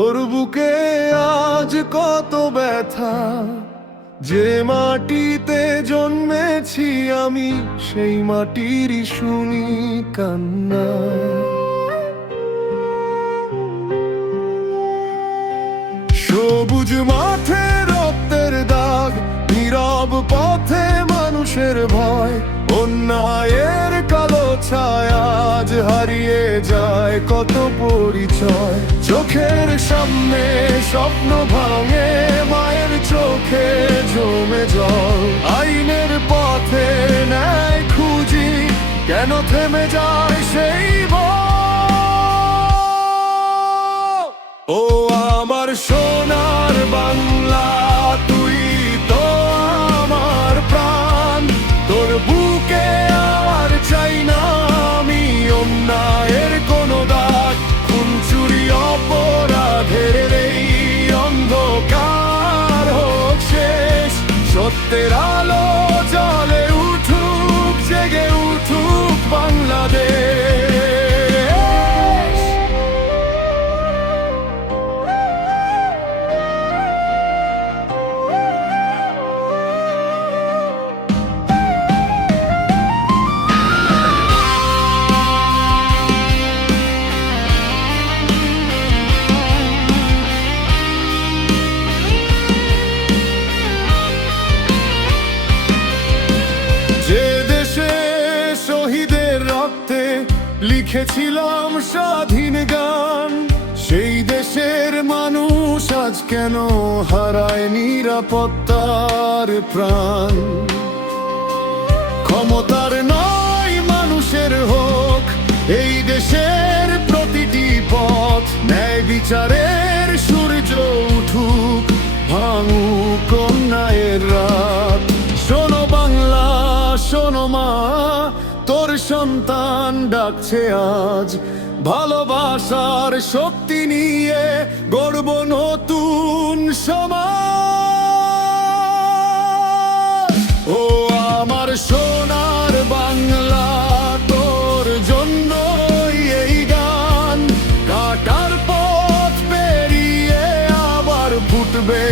তোর বুকে আজ কত ব্যথা, যে মাটিতে জন্মেছি আমি সেই মাটিরই শুনি কান্না। সবুজ মাঠে রক্তের দাগ, নীরব পথে মানুষের ভয়, অন্যায়ের কালো ছায়া আজ হারিয়ে যায় কত পরিচয়। চোখের সামনে স্বপ্ন ভাঙে, মায়ের চোখে জমে জল, আইনের পথে ন্যায় খুঁজি, কেন থেমে যায় সেই ভয়? ও আমার সোনার বাংলা, তুই তো আমার প্রাণ, তোর বুকে আর চাই না আমি অন্যায়ের কোনো দাগ। খুন চুরি অপরাধের এই অন্ধকার হোক শেষ, সত্যের আলো জ্বলে উঠুক, জেগে উঠুক বাংলাদেশ। লিখেছিলাম স্বাধীন গান, সেই দেশের মানুষ আজ কেন হারায় নিরাপত্তার প্রাণ? ক্ষমতার নয় মানুষের হোক এই দেশের প্রতিটি পথ, ন্যায় বিচারের সূর্য উঠুক, ভাঙুক অন্যায়ের রাত। শোনো বাংলা, শোনো মা, তোর সন্তান ডাকছে আজ, ভালোবাসার শক্তি নিয়ে গড়ব নতুন সমাজ। ও আমার সোনার বাংলা, তোর জন্যই এই গান, কাটার পথ পেরিয়ে আবার ফুটবে